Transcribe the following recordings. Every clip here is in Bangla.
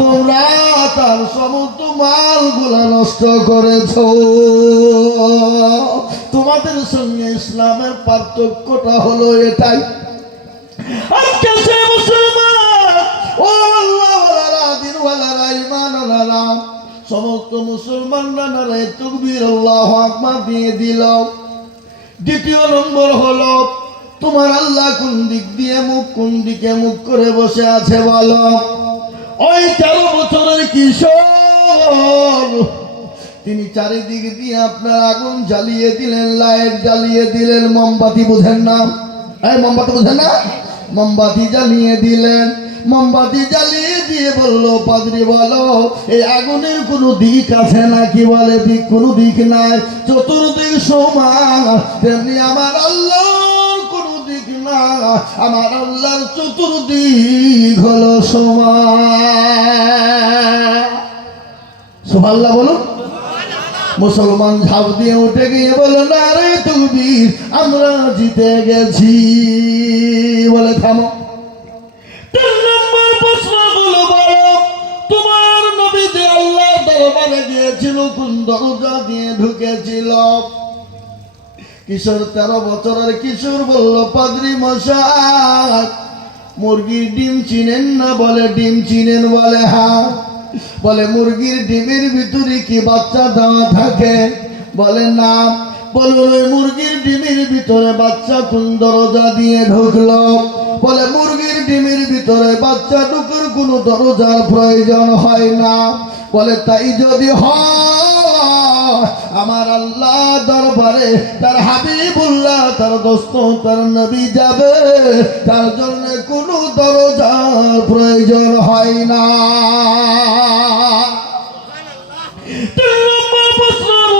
তোমরা তার সমস্ত মালগুলা নষ্ট করেছ। তোমাদের সঙ্গে ইসলামের পার্থক্যটা হলো এটাই। আজকে সে মুসলমান, ও আল্লাহওয়ালারা, দিনওয়ালারা, ঈমানওয়ালারা, সমস্ত মুসলমানরা নারায়ে তাকবীর আল্লাহু আকবার দিয়ে দিল। দ্বিতীয় নম্বর হলো তোমার আল্লাহ কোন দিক দিয়ে মুখ, কোন দিকে মুখ করে বসে আছে বলো? ওই 13 বছরের কিশোর, তিনি চারিদিক দিয়ে আপনার আগুন জ্বালিয়ে দিলেন, লাইট জ্বালিয়ে দিলেন। মোমবাতি বুঝেন না? মোমবাতি বুঝেন না? মোমবাতি জ্বালিয়ে দিলেন। মোমবাতি জ্বালিয়ে দিয়ে বলল, পাদ্রী বলো এই আগুনের কোনো দিক আছে নাকি? বলে দিক কোনো দিক নাই, চতুর্দিক সমান। তেমনি আমার আল্লাহর কোনো দিক না, আমার আল্লাহর চতুর্দিক হলো সমান। সুবহানাল্লাহ বলুন। মুসলমান ঝাঁপ দিয়ে উঠে গিয়ে বলো, নারে তাকবীর, আমরা জিতে গেছি। বলে থামো। 3 নম্বর প্রশ্ন হলো, বলো তোমার নবী যে আল্লাহর দরবারে গিয়েছিল কোন দরজা দিয়ে ঢুকেছিল? কিশোর 13 বছরের কিশোর বলল, পাদ্রী মশাই মুরগির ডিম চিনেন না? বলে ডিম চিনেন। বলে হ্যাঁ। বলে মুরগির ডিমের ভিতরে কি বাচ্চা দেওয়া থাকে? বলে না। বলুন ওই মুরগির ডিমের ভিতরে বাচ্চা কোন দরজা দিয়ে ঢুকলো? বলে মুরগির ডিমের ভিতরে বাচ্চা ঢুকার কোনো দরজার প্রয়োজন হয় না। বলে তাই যদি হয়, আমার আল্লাহ দরবারে তার হাবিবুল্লাহ, তার দোস্ত, তার নবী যাবে, তার জন্য কোনো দরজার প্রয়োজন হয় না।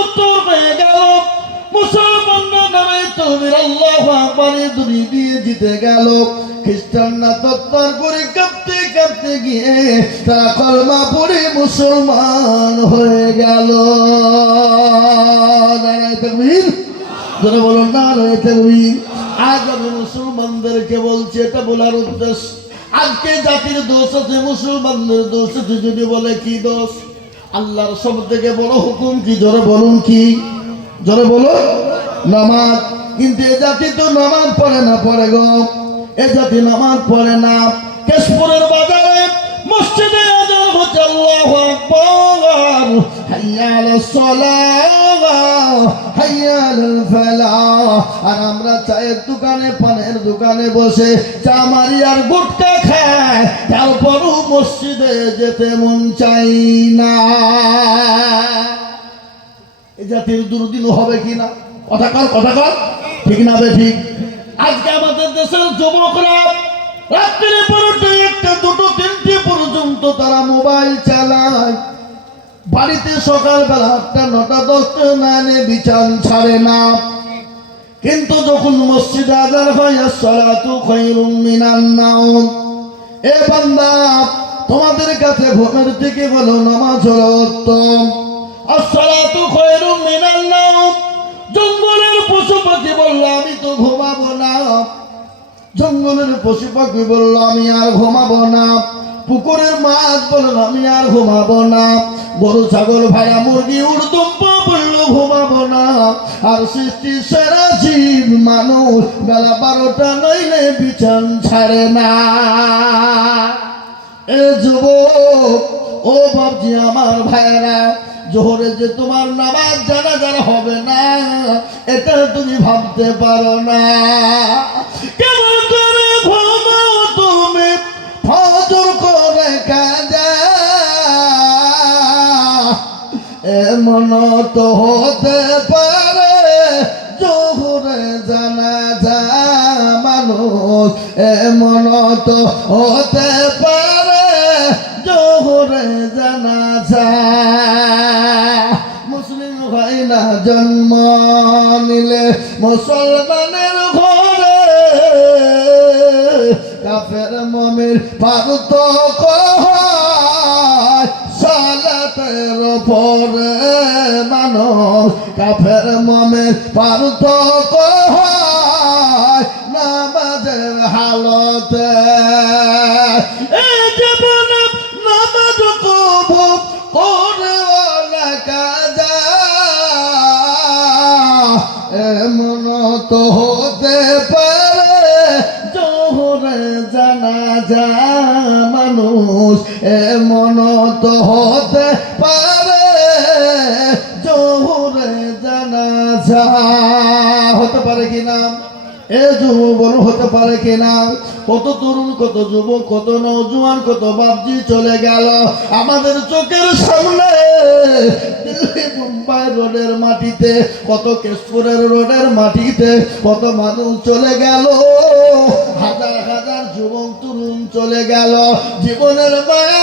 উত্তর হয়ে গেল মুসলমানরা নারায়ে তাকবীর আল্লাহু আকবার দিয়ে জিতে গেল। খ্রিস্টানরা তত্তর করে কাঁপতে কাঁপতে গিয়ে তারা কলমা পড়ে মুসলমান হয়ে গেল। নারায়ে তাকবীর, যারা বলুন নারায়ে তাকবীর। আজ আমি মুসলমানদেরকে বলছি, এটা বলার উদ্দেশ্য, আজকে জাতির দোষ আছে, মুসলমানদের দোষ আছে। যদি বলে কি দোষ? আল্লাহর সব থেকে বড় হুকুম কি? জোরে বলুন কি? জোরে বলুন নামাজ। কিন্তু এ জাতি তো নামাজ পড়ে না। পড়ে গো, এ জাতি নামাজ পড়ে না। কেশপুরের বাজারে মসজিদে আযান হচ্ছে আল্লাহু আকবার, হাইয়া আলাস সালাহ, হাইয়া আলাল ফালাহ। আর আমরা চায়ের দোকানে, পানের দোকানে বসে চা মারি আর গুটকা খাই, তারপরও মসজিদে যেতে মন চাই না। এই জাতির দুর্দিন হবে কিনা? কথা কর, কথা কর, ঠিক না বে ঠিক? আজকে আমাদের দেশের যুবকরা রাত্রি 12টা, 1টা, 2টো, 3টে পর্যন্ত তারা মোবাইল চালায়। বাড়িতে সকালবেলা 8টা, 9টা, 10টা না এনে বিছান ছাড়ে না। কিন্তু যখন মসজিদে আযান হয়, আসসালাতু খায়রুম মিনান নাওম, এ বান্দা তোমাদের কাছে ঘুমের থেকে হলো নামাজ হলো উত্তম। আসসালাতু খায়রুম মিনান নাওম। জঙ্গলের পশু পাখি বলল আমি তো ঘুমাবো না। জঙ্গলের পশু পাখি বলল আমি আর ঘুমাবো না। পুকুরের মাছ বলল আমি আর ঘুমাবো না। গরু ছাগল ভাইয়া মুরগি উড়দুম্বা বলল ঘুমাবো না। আর সৃষ্টির সেরা জীব মানুষ বেলা 12টা নইলে বিছান ছাড়ে না। এ যুবক, ও বাপজি, আমার ভাইরা, জোহরে যে তোমার নামাজ জানাজা হবে না, এটা তুমি ভাবতে পারো না। কেমন করে ঘুমাও তুমি ফজর করে কাজা, এমন তো হতে পারে জোহরে জানাজা মানুষ, এমন তো হতে পারে জোহরে জানাজা। মুসলিম ভাই না জন্ম নিলে মুসলমানের ঘরে, কাফের মুমিন পার্থক্য হয় সালাতের পরে মানুষ, কাফের মুমিন পার্থক্য হয় নামাজের হালতে। এই জীবনে নামাজ এমন তো হতে পারে জোহরে জানাজা হতে পারে কিনা এ যুবক হতে পারে কিনা কত তরুণ কত যুবক কত নওজোয়ান কত বাপজি চলে গেল আমাদের চোখের সামনে দিল্লি মুম্বাই রোডের মাটিতে কত কেশপুরের রোডের মাটিতে কত মানুষ চলে গেল হাজার হাজার যুবক তরুণ চলে গেল জীবনের মায়া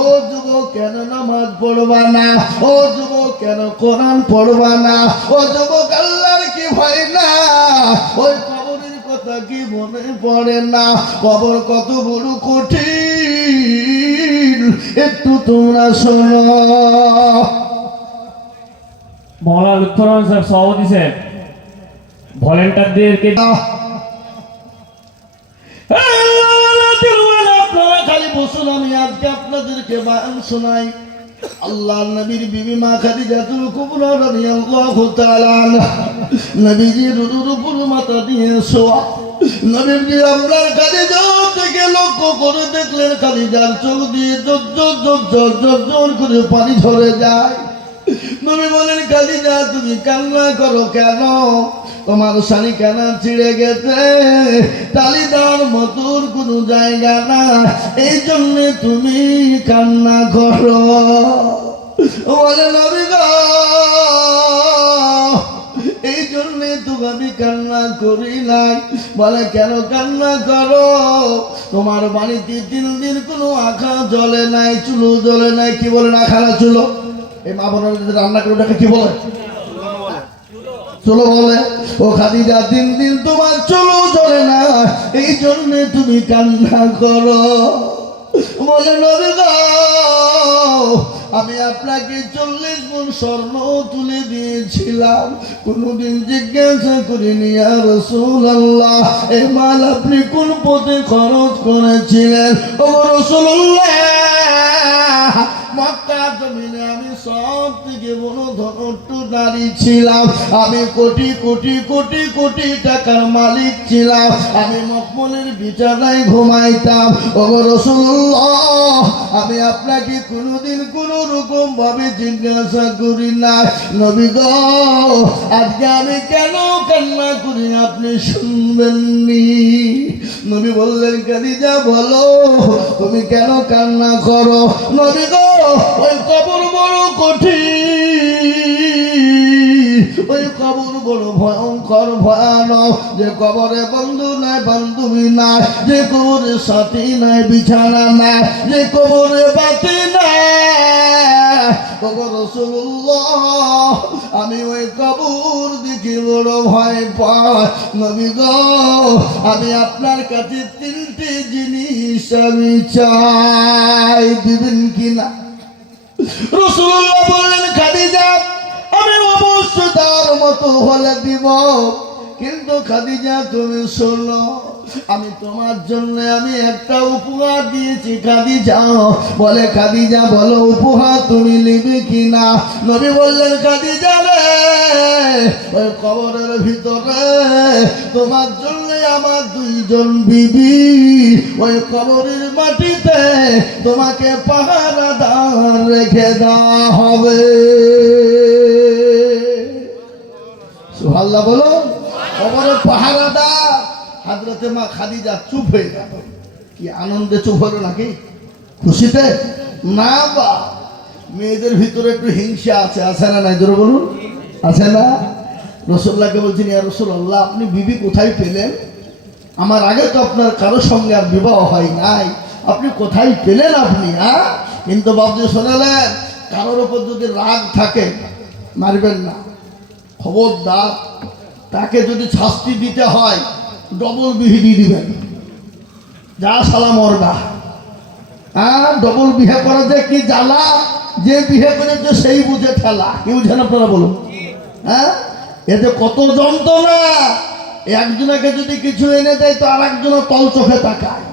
ও যুবক কেন নামাজ পড়বা না ও যুবক কেন কোরআন পড়বা না ও যুবক আল্লাহর কি ভয় না ওই কবরের কথা কি মনে পড়ে না কবর কত বড় কঠিন একটু তোমরা শোনো মৌলানা লুৎফর রহমান সাহেব সভাপতি সাহেব ভলেন্টিয়ারদেরকে আপনারা খালি বসুন আমি আজকে আপনাদেরকে বয়ান শোনাই আল্লাহর নবীর বিবি মা খাদিজাতুল কুবরা রাদিয়াল্লাহু তাআলা নবীজির উপর মাথা দিয়ে শোয়া নবীজি আপনার খাদিজা থেকে লক্ষ্য করে দেখলেন খাদিজার চোখ দিয়ে জোর করে পানি ঝরে যায় নবী বলেন খাদিজা তুমি কান্না করো কেন তোমার শাড়ি কেন ছিঁড়ে গেছে তালিদার মতোর কোনো জায়গা না এই জন্য তুমি কান্না করো বলে নবী গো এই জন্য তুমি আমি কান্না করি নাই বলে কেন কান্না করো তোমার বাড়িতে 3 দিন কোনো আখা জ্বলে নাই চুলো জ্বলে নাই কি বলে না খানা চুলো এই মা বোনের রান্না করে ওটাকে কি বলে চলো বলে ও খাদিজা 3 দিন তোমার চলো জ্বলে না এই জন্য তুমি কান্না করো বলে নবী গো আমি আপনাকে 40 গুণ স্বর্ণ তুলে দিয়েছিলাম কোনদিন জিজ্ঞাসা করিনি ইয়া রাসূলুল্লাহ এই মাল আপনি কোন পথে খরচ করেছিলেন ও রাসূলুল্লাহ মক্কা জমিনে আমি সব থেকে বড় ধনট্টু নারী ছিলাম আমি কোটি কোটি কোটি কোটি টাকার মালিক ছিলাম আমি মকমলের বিছানায় ঘুমাইতাম ও রাসূলুল্লাহ আমি আপনাকে কোনোদিন কোনো রকম ভাবে জিজ্ঞাসা করি না নবী গো আজকে আমি কেন কান্না করি আপনি শুনবেননি নবী বললেন খাদিজা বলো তুমি কেন কান্না করো নবী গো ওই কবর বড় কঠিন ওই কবর বড় ভয়ঙ্কর ভয়ানক যে কবরে বন্ধু নাই বান্ধবী নাই যে কবরে সাথী নাই বিছানা নাই যে কবরে বাতি নাই রাসূলুল্লাহ আমি ওই কবর দেখে বড় ভয় পাই নবী গো আমি আপনার কাছে 3টে জিনিস আমি চাই দিবেন কিনা রাসূলুল্লাহ বললেন খাদিজা আমি অবশ্যই তার মতো হলে দিব কিন্তু খাদিজা তুমি শোনো আমি তোমার জন্য আমি একটা উপহার দিয়েছি খাদিজা বলে খাদিজা বলো উপহার তুমি নেবে কিনা নবী বললেন খাদিজা রে ওই কবরের ভিতরে তোমার জন্য আমার 2 জন বিবি ওই কবরের মাটিতে তোমাকে পাহারাদার রেখে দেওয়া হবে সুবহানাল্লাহ বলো কবরের পাহারাদার হযরতে মা খাদিজা চুপ হয়ে গেল কি আনন্দে চুপ হলো নাকি খুশিতে না বা মেয়েদের ভিতরে একটু হিংসা আছে আছে না নাই জোরে বলুন আছে না রাসূলুল্লাহকে বলছেন ইয়া রাসূলুল্লাহ আপনি বিবি কোথায় পেলেন আমার আগে তো আপনার কারো সঙ্গে আর বিবাহ হয় নাই আপনি কোথায় পেলেন আপনি হ্যাঁ কিন্তু বাবজি শোনালেন কারোর উপর যদি রাগ থাকে মারবেন না খবরদার তাকে যদি শাস্তি দিতে হয় ডবল বিহি দিবেন যা সালা মরবা হ্যাঁ ডবল বিহে করা যে কি জ্বালা যে বিহে করেছে সেই বুঝে ঠেলা কি বুঝেন আপনারা বলুন হ্যাঁ এতে কত যন্ত্রণা একজনকে যদি কিছু এনে দেয় তো আর একজনের তল চোখে তাকায়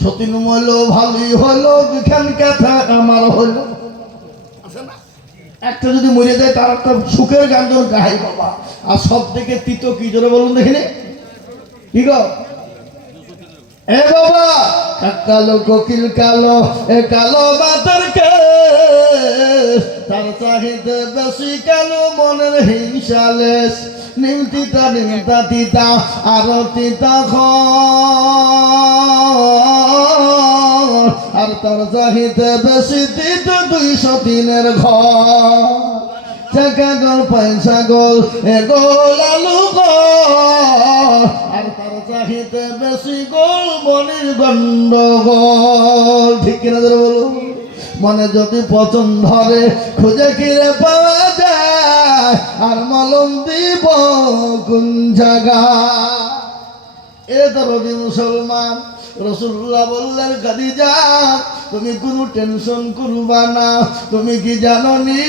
সতীন হইলো ভালোই হইলো দুখান কথা আমার হইলো একটা যদি মরে যায় তার একটা সুখের গান যখন গাই বাবা আর সব থেকে তিত কি জোরে বলুন দেখিনি কি গো এ বাবা কালো কোকিল কালো এ কালো মাতার কেশ তার চাহিদা বেশি কালো মনের হিংসালেশ নিমতিতা নিমতা তিতা আর তিতা আর তার চাহিদা বেশি তিতা 203 ঘর টাকা গোল পয়সা গোল এ গোল আলু গোল আর তার চাহিদা বেশি গোল মনির গন্ডগোল ঠিক কিনা ধরে বলুন মনে যদি পছন্দ ধরে খুঁজে কিরে পাওয়া যায় আর মলম দিব কোন জায়গা এ দরদি মুসলমান রাসূলুল্লাহ বললেন খাদিজা তুমি কোনো টেনশন করবা না তুমি কি জানো নি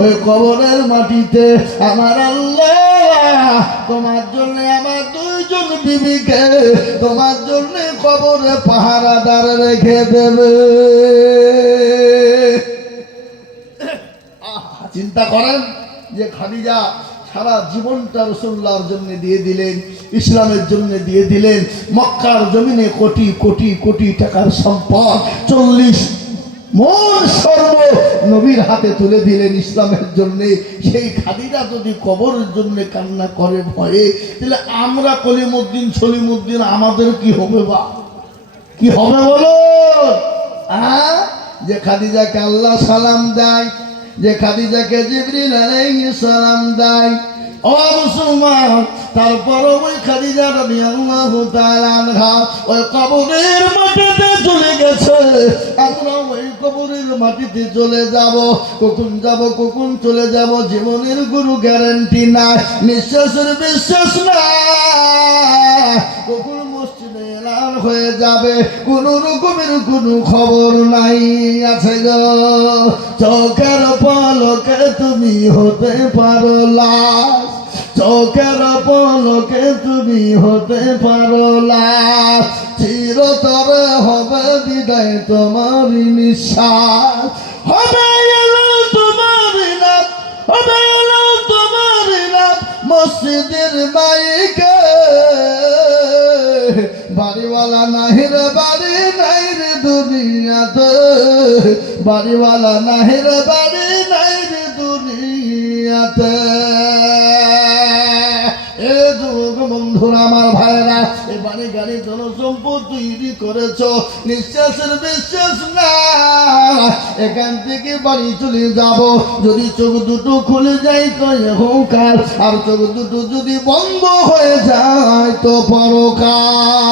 ওই কবরের মাটিতে আমার আল্লাহ তোমার জন্য আমার 2 জন বিবিকে তোমার জন্য কবরে পাহারাদার রেখে দেবে চিন্তা করেন যে খাদিজা সারা জীবনটা রাসূলুল্লাহর জন্য দিয়ে দিলেন ইসলামের জন্য দিয়ে দিলেন মক্কার জমিনে কোটি কোটি কোটি টাকার সম্পদ 40 মন স্বর্ণ নবীর হাতে তুলে দিলেন ইসলামের জন্য সেই খাদিজা যদি কবরের জন্য কান্না করে ভয়ে তাহলে আমরা কলিমউদ্দিন সলিমউদ্দিন আমাদের কি হবে বা কি হবে বলো যে খাদিজাকে আল্লাহ সালাম দেয় যে খাদিজাকে জিবরিল আলাইহিস সালাম দেয় ও মুসলমান তারপর ওই খাদিজা রাদিয়াল্লাহু তাআলা আনহা ওই কবরের মাটিতে চলে গেছে আমরা ওই কবরের মাটিতে চলে যাব কখন চলে যাব জীবনের কোনো গ্যারান্টি নাই নিঃশ্বাসের বিশ্বাস নাই কখন মসজিদে এলান হয়ে যাবে কোন রকমের কোনো খবর নাই আছে গো চোখের পলকে তুমি হতে পারো লাশ চোখের পলকে তুমি হতে পারো লাশ চিরতরে হবে বিদায় তোমার নিঃশ্বাস হবে তোমার নাম হবে তোমার নাম মসজিদের মাইকে বাড়িওয়ালা নাহি রে বাড়ি নাই রে দুনিয়াতে বাড়িওয়ালা নাহি রে বাড়ি নাই রে দুনিয়াতে এ যুবক বন্ধুরা আমার ভাইরা এ বাড়ি গাড়ি জনসম্পদ তৈরি করেছ নিঃশ্বাসের বিশ্বাস না এখান থেকে বাড়ি চলে যাব যদি চোখ দুটো খুলে যায় তো এহকাল আর চোখ দুটো যদি বন্ধ হয়ে যায় তো পরকাল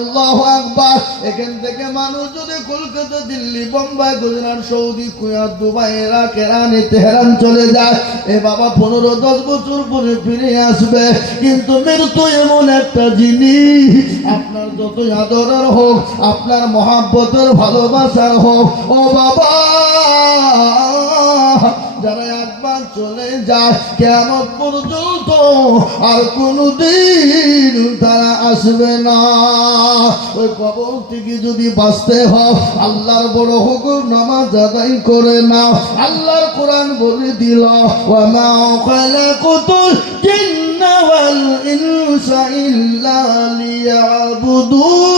আল্লাহু আকবার এখান থেকে মানুষ যদি Kolkata Delhi Bombay Gujarat Saudi Kuwait Dubai Iraq Iran Tehran চলে যায় এ বাবা 15-10 বছর পরে ফিরে আসবে কিন্তু মৃত্যু এমন একটা জিনিস আপনার যত আদরের হোক আপনার মহাব্বতের ভালোবাসার হোক ও বাবা যারা একবার চলে যায় কিয়ামত পর্যন্ত আর কোনদিন তারা আসবে না ওই কবর থেকে যদি বাঁচতে হয় আল্লাহর বড় হুকুম নামাজ আদায় করে নাও আল্লাহর কোরআন বলে দিল ওয়া মা খালাকুতুল জিন্না ওয়াল ইনসা ইল্লা লিয়াবুদুন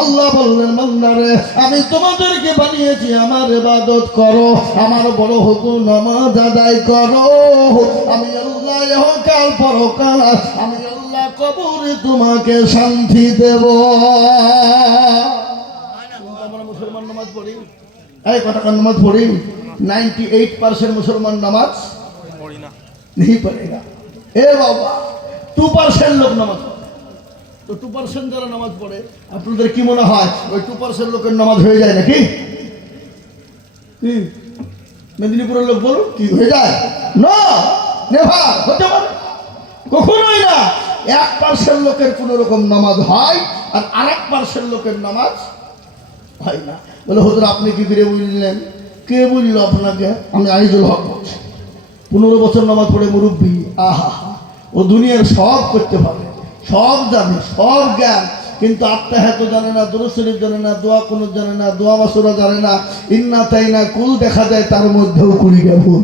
আল্লাহ বললেন বান্দারে আমি তোমাদেরকে বানিয়েছি আমার ইবাদত করো আমার বড় হুকুম নামাজ আদায় করো আমি আল্লাহ ইহকাল পরকাল আমি আল্লাহ কবরে তোমাকে শান্তি দেব আমরা মুসলমান নামাজ পড়ি এই কতক্ষণ নামাজ পড়ি 98% মুসলমান নামাজ পড়ি না नहीं पढ़ेगा ए बाबा 2% লোক নামাজ পড়ে তো 2% যারা নামাজ পড়ে আপনাদের কি মনে হয় ওই 2% লোকের নামাজ হয়ে যায় নাকি কি মেদিনীপুরের লোক বলুন কি হয়ে যায় না নেভার হতে পারে কখনোই না 1% লোকের কোন রকম নামাজ হয় আর আরেক% লোকের নামাজ হয় না বলে হুজুর আপনি কি করে বুঝলেন কে বলল আপনাকে আমি আইজুল হক বলছি 15 বছর নামাজ পড়ে মুরব্বী আহা ও দুনিয়ার সব করতে পারে সব জানে সব জ্ঞান কিন্তু আত্মাহাত জানে না দুরূদ শরীফ জানে না দোয়া কুনুত জানে না দোয়া মাসুরা জানে না ইন্না তাইনা কুল দেখা যায় তার মধ্যেও কুড়ি ভুল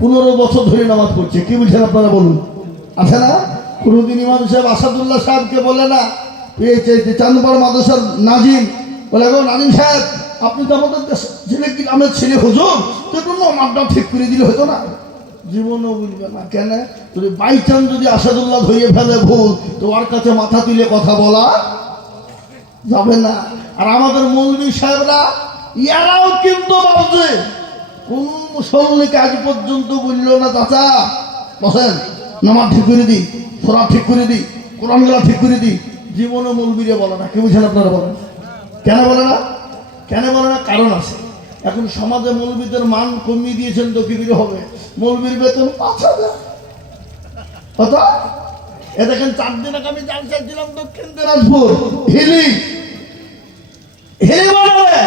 15 বছর ধরে নামাজ পড়ছে কি বুঝছেন আপনারা বলুন আছে না কোনোদিন ইমাম সাহেব আসাদুল্লাহ সাহেবকে বলে না, চান্দপাড়া মাদ্রাসার নাজিম বলে, গো নাজিম সাহেব, আপনি তো আমাদের ছেলে কি আমার ছেলে হুজুর, তো একটু নামটা ঠিক করে দিলে হতো না? জীবনও বলবে না। কেন? যদি বাই চান্স যদি আসাদুল্লাহ ধরিয়ে ফেলে ভুল, তো ওর কাছে মাথা তুলে কথা বলা যাবে না। আর আমাদের মৌলভী সাহেবরা ইয়ারাও কিন্তু ভাবছে কোন মুসল্লিকে আজ পর্যন্ত বললো না, চাচা বসেন নামাজ ঠিক করে দিই, সোরা ঠিক করে দিই, কোরআনগুলা ঠিক করে দিই। জীবনও মৌলবীরে বলে না। কি বুঝছেন আপনারা? বলেন কেন বলে না? কেন বলে না? কারণ আছে। এখন সমাজে মৌলবীদের মান কমিয়ে দিয়েছেন তো কি করে হবে? মৌলবীর বেতন 5,000। কত? এ দেখেন 4 দিন আগে আমি জালসায় ছিলাম দক্ষিণ দিনাজপুর, হিলি বানাবে।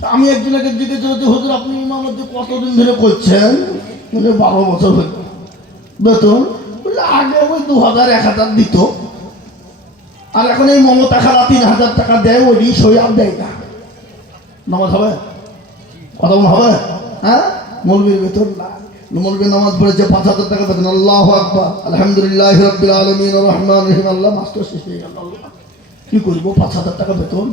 আমি একজনকে জিজ্ঞেস করছি, হুজুর আপনি ইমামতি কতদিন ধরে করছেন? বলে 12 বছর হইল। বেতন? বলে আগে ওই 2,000 1,000 দিত, আর এখন এই মমতা খালা 3,000 টাকা দেয়, ওই সই আর দেয় না। নামাজ হবে? কথা বলা হবে? হ্যাঁ, মৌলবীর বেতন না। মৌলবী নামাজ পড়েছে 5,000 টাকা বেতন। আল্লাহু আকবার, আলহামদুলিল্লাহ রাব্বিল আলামিন আর রহমান রহিম। আল্লাহ মাস্টার শেষ হয়ে গেল। কি করবো? 5,000 টাকা বেতন।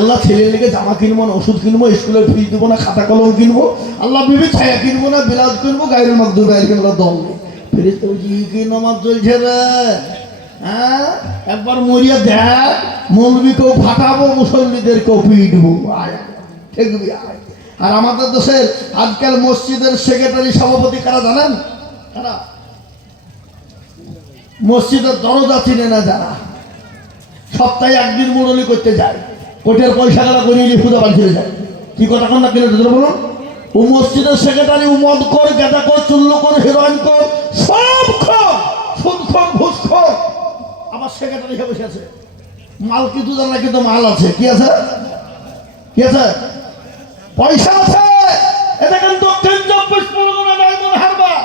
আল্লাহ ছেলের লেগে জামা কিনবো না, ওষুধ কিনবো, স্কুলের ফিস দেবো না, খাতা কলম কিনবো, আল্লাহ বিবি ছায়া কিনবো না, বিলাজ কিনবো, গায়ের মাকদুর গায়ের কিনবো, দল নেই। ফিরিস তো কি নামাজ চলছে রে? হ্যাঁ, একবার মরিয়া দেখ, মৌলবীকেও ফাটাবো, মুসল্লিদেরকেও পিটবো। আয় ঠিকবি আয়। আর আমাদের দেশের আজকাল মসজিদের সেক্রেটারি সভাপতি কারা জানেন? কারা? মসজিদের দরজা চিনে না যারা, সপ্তাহে একদিন মুরলি করতে যায়, কোটের পয়সা গেলা করিয়ে পূজা বাড়ি ফিরে যায়। কি কথা কন না কিনে বলুন? ও মসজিদের সেক্রেটারি উমদ কর, গেদা কর, চুল্লু কর, হিরোইন কর, সব খর, সুদ খর, ঘুষ খর। আমার সেক্রেটারি হিসেবে বসে আছে। মাল কিন্তু জানা, কিন্তু মাল আছে। কি আছে? কি আছে? পয়সা আছে। এটা কিন্তু দক্ষিণ 24 পরগনা ডায়মন্ড হারবার।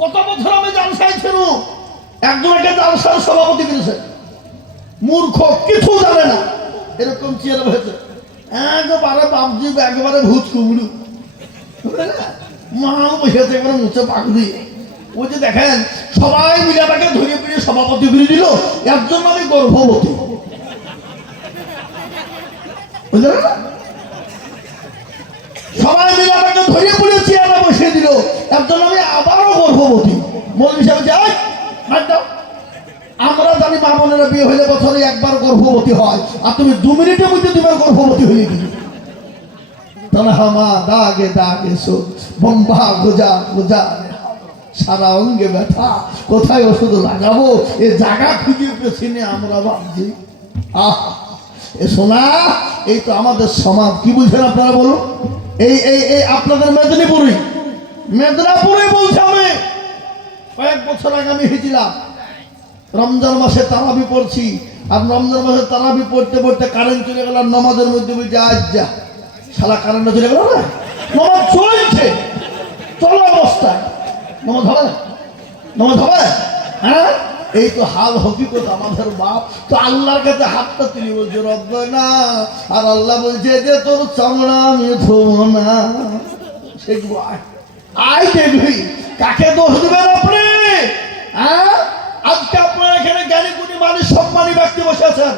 গত বছর আমি জালসায় ছিল, একজনকে জালসার সভাপতি করেছে, মূর্খ, কিছু জানে না, এরকম চেয়ার হয়েছে। একেবারে বাবজি, একেবারে ভূত কুমড়ু, মা বসেছে একবারে মুছে পাক দিয়ে। ওই যে দেখেন সবাই মিলে তাকে ধরিয়ে ফিরিয়ে সভাপতি করে দিল, এর জন্য আমি গর্ভবতী। বুঝলেন না? সবাই মিলে তাকে ধরিয়ে ফিরিয়ে চেয়ারে বসিয়ে দিল, এর জন্য আমি আবারও গর্ভবতী। মৌলভী সাহেব যাই দাও। আমরা জানি মা বোনেরা বিয়ে হইলে বছরে একবার গর্ভবতী হয়, আর তুমি 2 মিনিটের মধ্যে তোমার গর্ভবতী হয়ে দিলে। তনহামা দাগে দাগে সো বম্বা গোজা গোজা, সারা অঙ্গে ব্যথা, কোথায় ওষুধ লাগাবো এ জায়গা খুঁজে পেছনে আমরা ভাবছি। আহ এ শোনা, এই তো আমাদের সমাজ। কি বুঝছেন আপনারা বলুন? এই এই এই আপনাদের মেদিনীপুরে বলছি আমি। কয়েক বছর আগে আমি হয়েছিলাম, রমজান মাসে তারাবি পড়ছি, আর রমজান মাসে তারাবি পড়তে পড়তে কারেন্ট চলে গেল। নামাজের মধ্যে বলছি আজ যা শালা কারেন্টটা চলে গেল না, নামাজ চলছে, চলো অবস্থায় নামাজ হবে? নামাজ হবে? হ্যাঁ, এই তো হাল হকিকত আমাদের বাপ। তো আল্লাহর কাছে হাতটা তুলি বলছে রব্বানা, আর আল্লাহ বলছে যে তোর চামড়া আমি ধোবো না। দেখবো আয় দেখবি, কাকে দোষ দেবেন আপনি? হ্যাঁ, আজকে আপনারা এখানে জ্ঞানী গুণী মানুষ, সম্মানী ব্যক্তি বসে আছেন,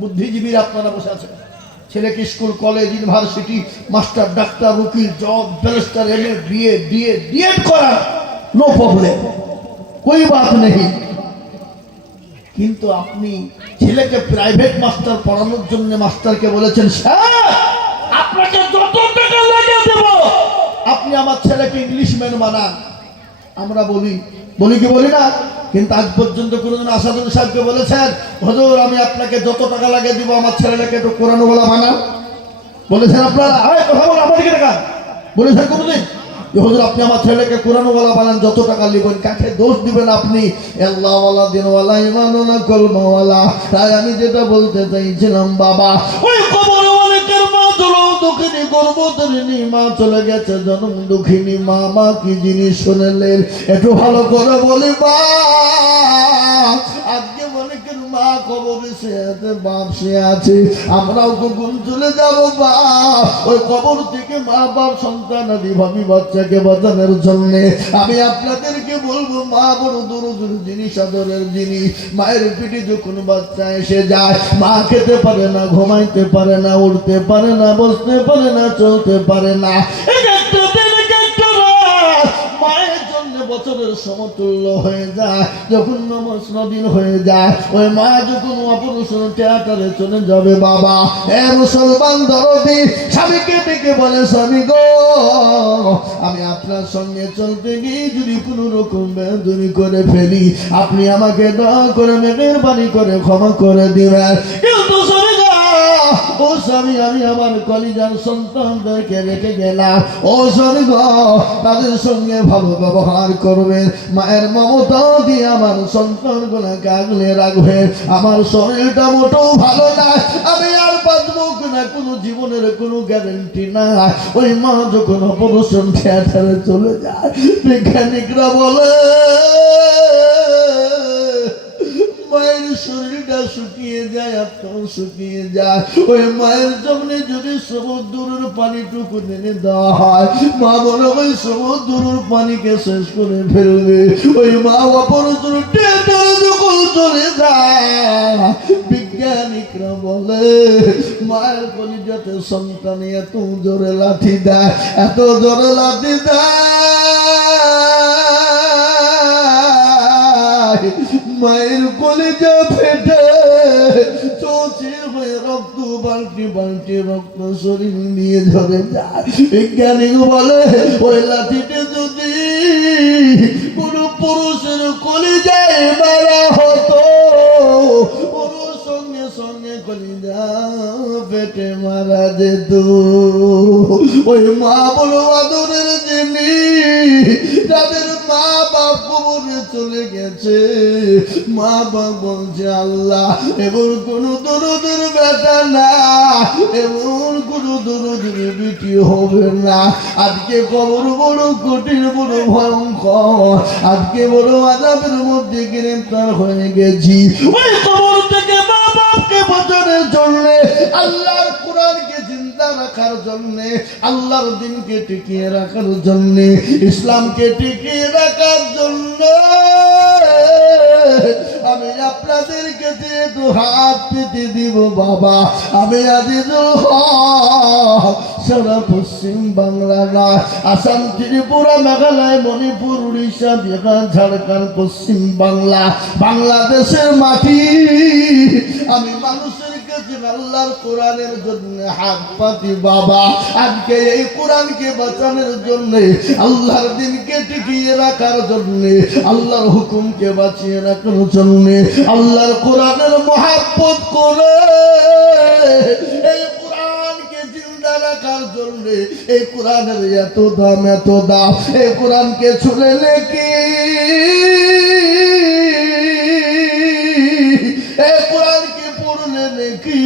বুদ্ধিজীবীরা আপনারা বসে আছেন। ছেলেকে school, college, university, master, doctor, উকিল, জজ, barrister, MA, BA, DA, DED করা, নো প্রবলেম, কোই বাত নেই। কিন্তু আপনি ছেলেকে প্রাইভেট মাস্টার পড়ানোর জন্য মাস্টারকে বলেছেন, স্যার আপনাকে যত টাকা লাগিয়ে দেব, আপনি আমার ছেলেকে ইংলিশ ম্যান বানান। আমরা বলি কি বলি না? কিন্তু আজ পর্যন্ত কোনোদিন আসাদুল সাহেবকে বলেছেন, হুজুর আমি আপনাকে যত টাকা লাগিয়ে দিব, আমার ছেলেটাকে একটু কোরআনওয়ালা বানান? বলেছেন আপনারা? কথা বলো, আমাদেরকে টাকা বলেছেন কোনোদিন? হুজুর আপনি আমার ছেলেকে কোরআনওয়ালা বানান, যত টাকা নেবেন। কাকে দোষ দিবেন আপনি? আল্লাহওয়ালা, দিনওয়ালা, ইমানওয়ালা, কলমাওয়ালা। তাই আমি যেটা বলতে চাইছিলাম, বাবা ওই কবরে অনেকের মা চলো দুঃখিনী, গর্ভধারিণী মা চলে গেছে জন্ম দুঃখিনী মা। মা কি জিনিস শুনলেন একটু ভালো করে বলি। বা আজকে অনেকের মা কবরে শুয়ে আছে, বাপ শুয়ে আছে, আমরাও কখন চলে যাব বাপ। ওই কবর থেকে মা বাপ সন্তান আদি ভাবি বাচ্চাকে বাঁচানোর জন্যে আমি আপনাদেরকে বলবো, মা বড় দরদের জিনিস, আদরের জিনিস। মায়ের পিঠে যখন বাচ্চা এসে যায়, মা খেতে পারে না, ঘুমাইতে পারে না, উঠতে পারে না, বসতে পারে না, চলতে পারে না। মায়ের জন্য বছরের সমতুল্য হয়ে যায়। যখন নদিন হয়ে যায়, ওই মা যখন অপারেশন থিয়েটারে চলে যাবে বাবা, এ মুসলমান দরদি স্বামীকে ডেকে বলে, স্বামী গো, আমি আপনার সঙ্গে চলতে গিয়ে যদি কোনো রকম বেদুরি করে ফেলি, আপনি আমাকে দয়া করে মেহেরবানি করে ক্ষমা করে দিবেন। কিন্তু স্বামী গো, ও স্বামী, আমি আমার কলিজার সন্তানদেরকে রেখে গেলাম, ও স্বামী গো, তাদের সঙ্গে ভালো ব্যবহার করবেন, মায়ের মমতা দিয়ে আমার সন্তানগুলোকে আগলে রাখবেন। আমার শরীরটা মোটেও ভালো না, আমি আর বাঁচবো না, কোনো জীবনের কোনো গ্যারেন্টি না। ওই মা যখন অপারেশন থিয়েটারে চলে যায়, বিজ্ঞানিকরা বলে মায়ের শরীরটা শুকিয়ে যায়, আত্মাও শুকিয়ে যায়। ওই মায়ের জন্য যদি সমুদ্রের পানিটুকু টেনে দেওয়া হয়, মা মনে হয় সমুদ্রের পানিকে শেষ করে ফেলবে। ওই মা অপারেশন থিয়েটারে যখন চলে যায়, বিজ্ঞানিকরা বলে মায়ের কলিজাতে সন্তান এত জোরে লাথি দেয়, এত জোরে লাথি দেয়, মায়ের কলিজা ফেটে চৌচির হয়ে রক্ত বালতি বালতি রক্ত শরীর নিয়ে ধরে যায়। বিজ্ঞানিক বলে ওই লাঠিতে যদি কোন পুরুষের কলিজায় মারা হতো, পুরুষ সঙ্গে সঙ্গে কলিজা পেটে মারা যেত। ওই মা বড় আদরের জিনিস, যাদের মা বাপ কবরে চলে গেছে, মা বাপ বলছে, আল্লাহ এমন কোন দরদের বেটা না, এমন কোন দরদের বিটি হবে না। আজকে কবর বড় কঠিন, বড় ভয়ঙ্কর, আজকে বড় আযাবের মধ্যে গ্রেফতার হয়ে গেছি। ওই কবর থেকে মা বাপকে বাঁচানোর জন্য, আল্লাহর কোরআনকে জিন্দা রাখার জন্য, আল্লাহর দিনকে টিকিয়ে রাখার জন্য, ইসলামকে টিকিয়ে রাখার জন্য আমি আপনাদেরকে যেহেতু হাত পেতে দিব বাবা, আমি আজিজুল হক সারা পশ্চিম বাংলা না, আসাম, ত্রিপুরা, মেঘালয়, মণিপুর, উড়িষ্যা, বিহার, ঝাড়খণ্ড, পশ্চিম বাংলা, বাংলাদেশের মাটি, আমি মানুষের কাছে আল্লাহর কোরআনের জন্য হাত পাতি বাবা। আজকে এই কোরআনকে বাঁচানোর জন্য, আল্লাহর দিনকে টিকিয়ে রাখার জন্য, আল্লাহর হুকুমকে বাঁচিয়ে রাখার জন্য, আল্লাহর কোরআনের মহব্বত করে এই কোরআনকে জিন্দা রাখার জন্য, এই কোরআনের এত দাম, এত দাম, এই কোরআনকে ছুঁলে নাকি, এই কোরআনকে পড়লে নাকি,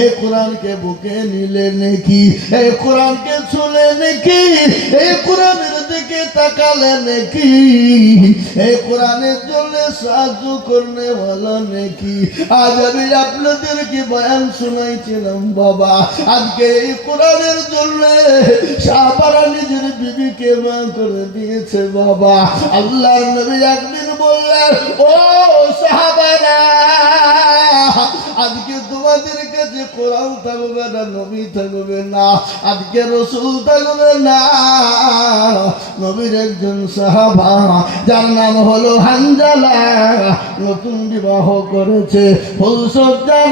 এই কোরআনকে বুকে নিলে নাকি, এই কোরআনকে ছুঁলে নাকি, এই কোরআনের দিকে তাকালে নাকি, এই কোরআনের জন্য সাহায্য করলে ভালো নাকি। আজ আমি আপনাদেরকে বয়ান শোনাইছিলাম বাবা, আজকে এই কোরআনের জন্য সাহাবারা নিজের বিবিকে মা করে দিয়েছে বাবা। আল্লাহর নবী একদিন বললেন, ও সাহাবারা, আজকে তোমাদের কাছে কোরআন থাকবে না, নবী থাকবে না, আজকে রসুল থাকবে না। নবীর একজন সাহাবা, যার নাম হলো হানজালা, নতুন বিবাহ করেছে, ফুলসজ্জা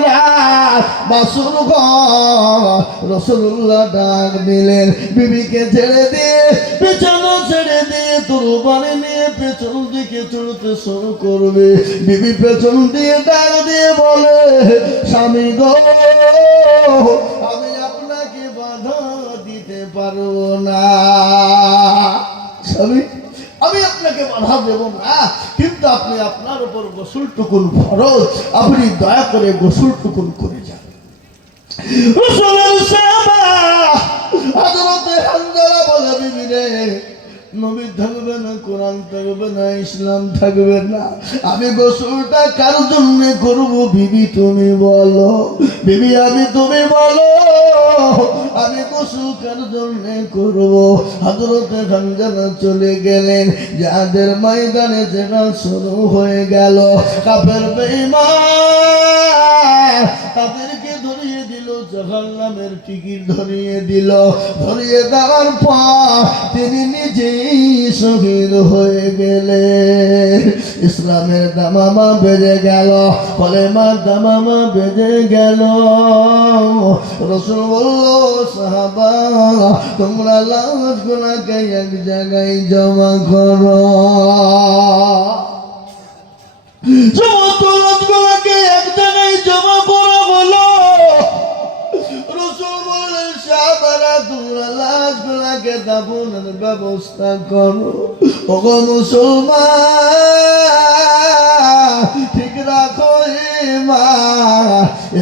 বাসুর ঘর। রাসূলুল্লাহ ডাক দিলেন, বিবিকে ছেড়ে দিয়ে, পেছনে ছেড়ে দিয়ে তরবারি নিয়ে পেছন দিকে চলতে শুরু করবে। বিবি পেছন দিয়ে ডাক দিয়ে বলে, স্বামী গো, আমি আপনাকে বাধা দিতে পারবো না। স্বামী, আমি আপনাকে বাধা দেব না, কিন্তু আপনি আপনার উপর গোসলটুকুন ফরজ, আপনি দয়া করে গোসলটুকুন করে যান। রাসূলের সাহাবা হযরত হানজালা বলে, বিবি রে, নবী থাকবে না, কোরআন থাকবে না, ইসলাম থাকবে না। আমি গোসলটা কার জন্য করব বিবি তুমি বলো, বিবি তুমি বলো আমি গোসল কার জন্য করব? হযরতে হামজা চলে গেলেন, যাদের ময়দানে জেহাদ শুরু হয়ে গেল। কাফের বেঈমান তাদেরকে ধরিয়ে দিল, জাহান্নামের টিকিট ধরিয়ে দিল। ধরিয়ে দেওয়ার পর তিনি নিজেই শহীদ হয়ে গেলেন। ইসলামের দামামা বেজে গেল, কলেমার দামামা বেজে গেল। রাসূল বলল, সাহাবা তোমরা লাশগুলোকে এক জায়গায় জমা করো। সমস্ত লাশগুলোকে এক জায়গায় জমা করা হলো। রাসূল বললেন, সাহাবারা তোমরা লাশগুলোকে দাফনের ব্যবস্থা করো। ওগো মুসলমান ঠিক রাখো ঈমান,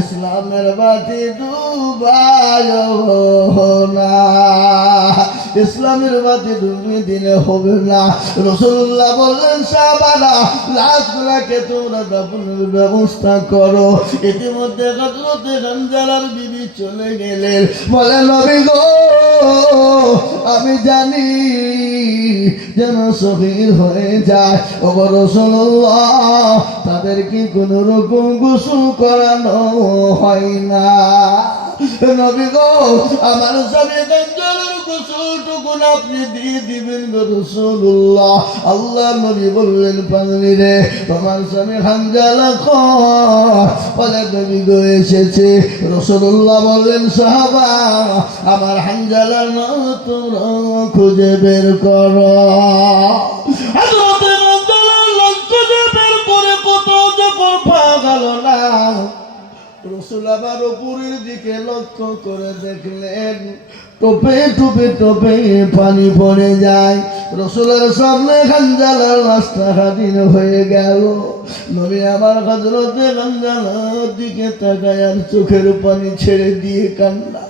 ইসলামের বাতি ডুবায়ো না, ইসলামের বাতি ডুবিয়ে দিলে হবে না। রাসূলুল্লাহ বললেন, সাহাবারা লাশগুলোকে তোমরা দাফনের ব্যবস্থা করো। ইতিমধ্যে হযরতে হামজার বিবি চলে গেলেন। বলে, নবী গো আমি জানি যেন শহীদ হয়ে যায়। ওগো রাসূলুল্লাহ তাদেরকে কোনো রকম গোসল করানো হয় না। নবী গো আমার স্বামী হামজার গোসলটুকু আপনি দিয়ে দিবেন গো রাসূলুল্লাহ। আল্লাহ নবী বললেন, পাগলি রে তোমার স্বামী হামজা লাখো। বলে, নবী গো এসেছে। রাসূলুল্লাহ বললেন, সাহাবা আমার হামজালার নাম তোমরা খুঁজে বের করো। হযরতে হামজালার লাশ খুঁজে বের করে কোথাও যখন পাওয়া গেল না, রাসূল আবার উপরের দিকে লক্ষ্য করে দেখলেন টোপে টোপে টোপে পানি পড়ে যায়। রাসূলের সামনে হামজালার লাশটা হাজির হয়ে গেল। নবী আবার হযরতে হামজালার দিকে তাকায় আর চোখের পানি ছেড়ে দিয়ে কান্না।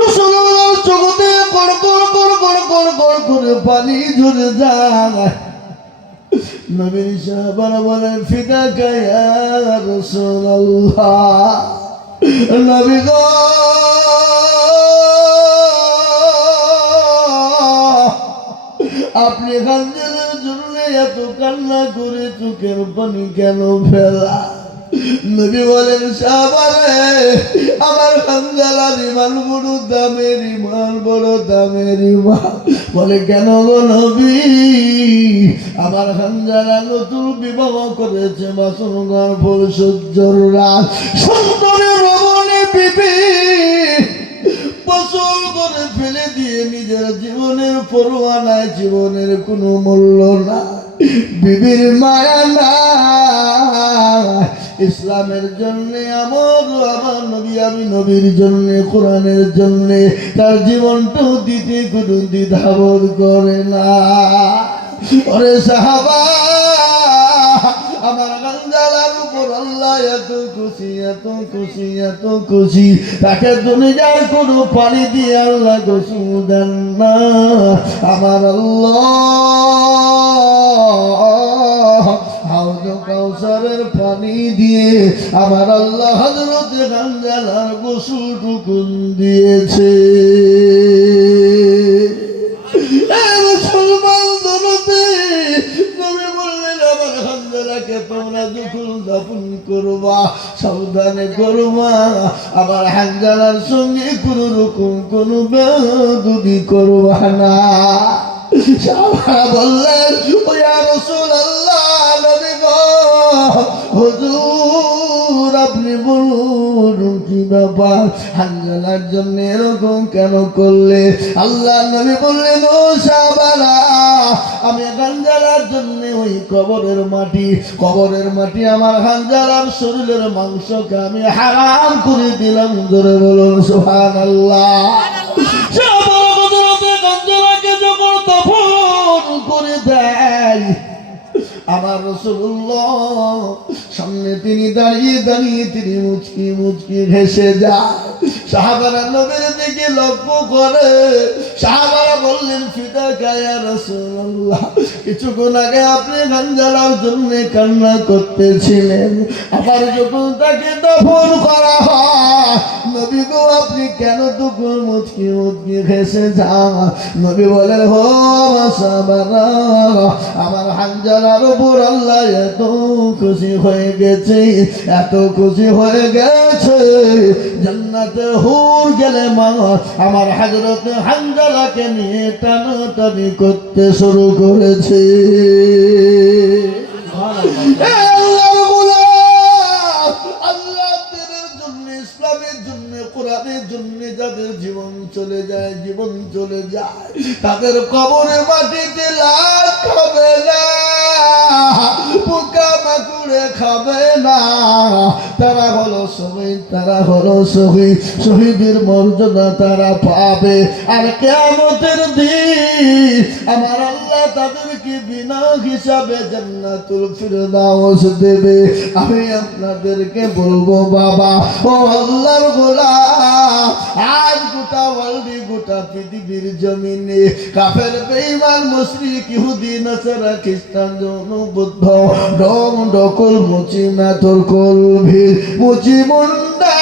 রাসূলুল্লাহ চোখ দিয়ে গড় গড় গড় গড় গড় গড় করে পানি ঝরে যায়। নবীর সাহাবারা বলেন, ফিদাকা ইয়া রাসূলুল্লাহ, নবী গো আপনি হামজার জন্য এত কান্না করে চোখের পানি কেন ফেলা? নবী বলেন, সাহাবারে আমার হামজালার ঈমান বড় দামের ঈমান, বড় দামের ঈমান। বলে, কেন গো নবী? আমার হামজালা নতুন বিবাহ করেছে, বাসনঘর ফুল সহ্যর রাত, সুন্দরের রমণী বিবি ফসল করে ফেলে দিয়ে নিজের জীবনের পরোয়া নাই, জীবনের কোনো মূল্য না, বিবির মায়া না। ইসলামের জন্য আমার নবী, আমি নবীর জন্য, কোরআনের জন্য তার জীবনটাও দিতে কোনো দ্বিধাবোধ করে না। ওরে সাহাবা আমার হামজালার উপর আল্লাহ এত খুশি, এত খুশি, এত খুশি, তাকে দুনিয়ার কোনো পানি দিয়ে আল্লাহ গোসল দেন না। আমার আল্লাহ হাউজ কাউসারের পানি দিয়ে আমার আল্লাহ হযরতে হামজালার গোসলটুকু দিয়েছে। মুসলমান দরদে নবী বললেন, আমার হামজালাকে তোমরা যখন দাফন করবা সাবধানে করবা, আমার হামজালার সঙ্গে কোন রকম কোন বেয়াদবি করবা না। সাহাবারা বললেন, ও ইয়া রাসূলুল্লাহ, নবী গো হুজুর আপনি বলুন কি ব্যাপার, হামজালার জন্য এরকম কেন করলে? আল্লাহ নবী বললেন, ও সাহাবারা আমি হামজালার জন্য ওই কবরের মাটি আমার হামজালার শরীরের মাংসকে আমি হারাম করে দিলাম। জোরে বলুন সুবহানাল্লাহ। হামজালাকে যখন দাফন করে দেয় আমার রাসূলুল্লাহ সামনে তিনি দাঁড়িয়ে দাঁড়িয়ে তিনি মুচকি মুচকি হেসে যায়। সাহাবারা নবীর দিকে লক্ষ্য করে, সাহাবারা বললেন ফিদাকা ইয়া রাসূলুল্লাহ, কিছুক্ষণ আগে আপনি হানজালার জন্য কান্না করতেছিলেন, আবার যখন তাকে দাফন করা হয় নবী গো আপনি কেন তখন মুচকি মুচকি হেসে যান? নবী বলেন হো আমার সাহাবারা, আমার হানজালার উপর আল্লাহ এত খুশি হয়ে গেছে, এত খুশি হয়ে গেছে, জান্নাতে হুর গেলে মা আমার হযরত হানজালাকে নিয়ে টানাটানি করতে শুরু করেছে। আল্লাহর গোলাম, আল্লাহর দ্বীনের জন্য, ইসলামের জন্য, কোরআনের জন্য যাদের জীবন চলে যায়, জীবন চলে যায়, তাদের কবরে মাটিতে লাশ খাবে না, পোকা মাকুড়ে খাবে না, তারা হলো শহীদ, তারা হলো শহীদ, শহীদের মর্যাদা তারা পাবে। আর কিয়ামতের দিন আমার আল্লাহ তাদেরকে বিনা হিসাবে জান্নাতুল ফিরদাউস দেবে। আমি আপনাদেরকে বলবো বাবা ও আল্লাহর গোলাম, আজ গোটা ওয়ার্ল্ডে, গোটা পৃথিবীর জমিনে কাফের, বেঈমান, মুশরিক, ইহুদি, নাসারা, খ্রিস্টান, জৈন, বুদ্ধ, ডং ডকল, মুচি মেথর, কলভির, মুচি মুন্ডা,